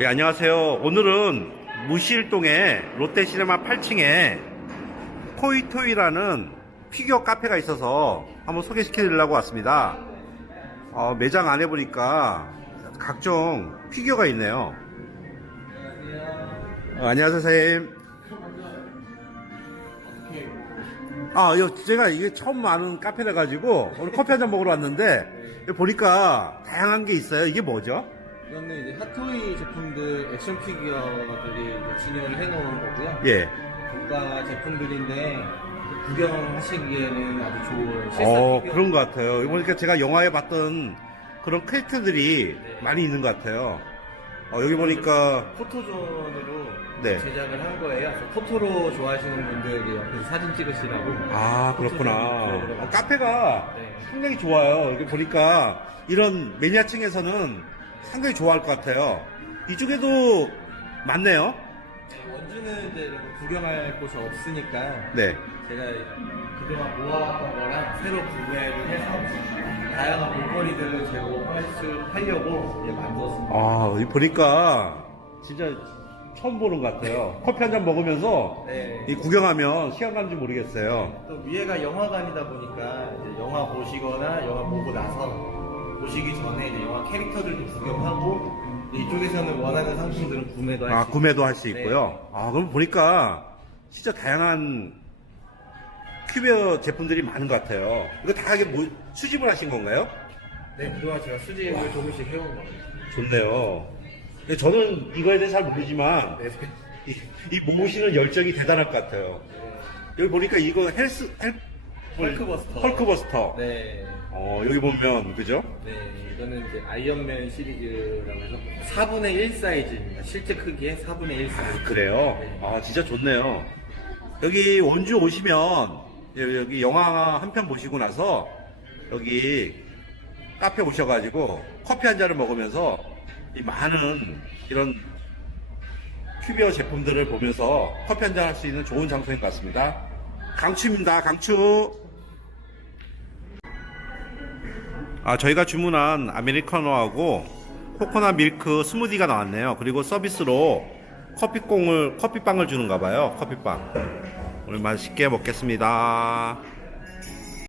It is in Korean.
예, 안녕하세요. 오늘은 무실동에 롯데시네마 8층에 토이토이라는 피규어 카페가 있어서 한번 소개시켜 드리려고 왔습니다. 어, 매장 안에 보니까 각종 피규어가 있네요. 어, 안녕하세요, 선생님. 아, 요, 제가 이게 처음 아는 카페라 가지고 오늘 커피 한 잔 먹으러 왔는데 보니까 다양한 게 있어요. 이게 뭐죠? 이거는 이제 핫토이 제품들 액션 피규어들이 이제 진열을 해놓은 거고요. 예. 고가 제품들인데 구경하시기에는 아주 좋은 실사 어, 피규어. 그런 것 같아요. 보니까 제가 영화에 봤던 그런 캐릭터들이 네. 많이 있는 것 같아요. 어, 여기 보니까, 포토존으로 네. 제작을 한 거예요. 그래서 포토로 좋아하시는 분들 옆에서 사진 찍으시라고. 아, 그렇구나. 포토존 어, 카페가 네. 상당히 좋아요. 여기 보니까 이런 매니아층에서는 상당히 좋아할 것 같아요. 이쪽에도 많네요. 네, 원주는 이제 구경할 곳이 없으니까 네. 제가 그동안 모아왔던 거랑 새로 구매를 해서 다양한 볼거리들을 제공할 수 하려고 이제 만들었습니다. 아, 여기 보니까 진짜 처음 보는 것 같아요. 커피 한 잔 먹으면서 네. 이 구경하면 시간 가는지 모르겠어요. 또 위에가 영화관이다 보니까 이제 영화 보시거나 영화 보고 나서 보시기 전에 이제 영화 캐릭터들 도 구경하고 이제 이쪽에서는 원하는 상품들은 구매도 아, 할수 구매도 할수 네. 있고요. 아, 그럼 보니까 진짜 다양한 큐비어 제품들이 많은 것 같아요. 이거 다 이게 뭐, 수집을 하신 건가요? 네, 그동안 제가 수집을 조금씩 해온 거예요. 좋네요. 근데 저는 이거에 대해서 잘 모르지만 네. 이, 이 모으시는 열정이 대단할 것 같아요. 여기 보니까 이거 헬스 헬 헐크버스터. 헐크버스터. 네. 어, 여기 보면 그죠? 네, 이거는 이제 아이언맨 시리즈라고 해서 4분의 1 사이즈입니다. 실제 크기의 4분의 1 사이즈. 그래요? 네. 아, 진짜 좋네요. 여기 원주 오시면 여- 여기 영화 한 편 보시고 나서 여기 카페 오셔가지고 커피 한 잔을 먹으면서 이 많은 이런 큐비어 제품들을 보면서 커피 한 잔 할 수 있는 좋은 장소인 것 같습니다. 강추입니다. 강추. 아, 저희가 주문한 아메리카노하고 코코넛 밀크 스무디가 나왔네요. 그리고 서비스로 커피콩을, 커피빵을 주는가 봐요. 커피빵. 오늘 맛있게 먹겠습니다.